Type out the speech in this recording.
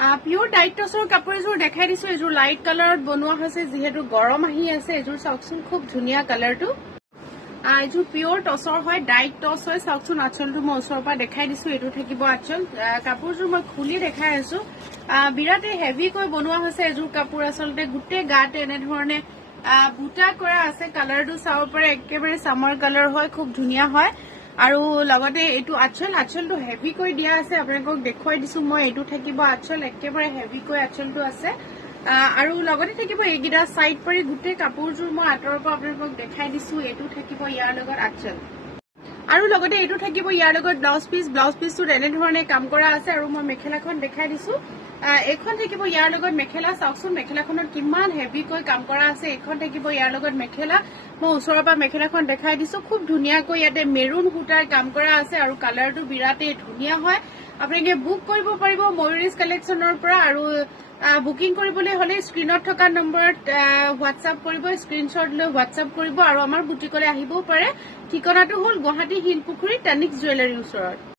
Pure diet টছৰ কাপোৰ এযোৰ দেখাই দিছো। এযোৰ লাইট কালাৰত বনোৱা হৈছে, যিহেতু গৰম আহি আছে। এযোৰ চাওকচোন, খুব ধুনীয়া কালাৰটো। এযোৰ পিওৰ টছৰ হয়, ডাইট টছ হয়। চাওকচোন আঁচলটো মই ওচৰৰ পৰা দেখাই দিছো। এইটো থাকিব আঁচল। কাপোৰযোৰ মই খুলি দেখাই আছো। বিৰাটেই হেভিকৈ বনোৱা হৈছে এযোৰ কাপোৰ। আচলতে গোটেই গাতে এনেধৰণে বুটা কৰা আছে। কালাৰটো চাব পাৰে, একেবাৰে চামাৰ কালাৰ হয়, খুব ধুনীয়া হয়। আৰু লগতে এইটো আঁচলটো হেভিকৈ দিয়া আছে। আপোনালোকক দেখুৱাই দিছো মই। এইটো থাকিব আঁচল, একেবাৰে হেভিকৈ আঁচলটো আছে। আৰু লগতে থাকিব এইকেইটা চাইড পাৰি গোটেই কাপোৰযোৰ মই আঁতৰৰ পৰা আপোনালোকক দেখাই দিছো। এইটো থাকিব ইয়াৰ লগত আঁচল, আৰু লগতে এইটো থাকিব ইয়াৰ লগত ব্লাউজ পিচ। ব্লাউজ পিচটোত এনেধৰণে কাম কৰা আছে। আৰু মই মেখেলাখন দেখাই দিছো। এইখন থাকিব ইয়াৰ লগত মেখেলা। চাওকচোন মেখেলাখনত কিমান হেভিকৈ কাম কৰা আছে। এইখন থাকিব ইয়াৰ লগত মেখেলা। মই ওচৰৰ পৰা মেখেলাখন দেখাই দিছো। খুব ধুনীয়াকৈ ইয়াতে মেৰুন সূতাৰ কাম কৰা আছে, আৰু কালাৰটো বিৰাটেই ধুনীয়া হয়। আপোনালোকে বুক কৰিব পাৰিব ময়ুৰিজ কালেকশ্যনৰ পৰা। আৰু বুকিং কৰিবলৈ হলে স্ক্ৰীনত থকা নম্বৰত হোৱাটছআপ কৰিব, স্ক্ৰীনশ্বট লৈ হোৱাটছআপ কৰিব, আৰু আমাৰ বুটিকলৈ আহিবও পাৰে। ঠিকনাটো হ'ল গুৱাহাটী শিলপুখুৰী টানিক্স জুৱেলাৰীৰ ওচৰত।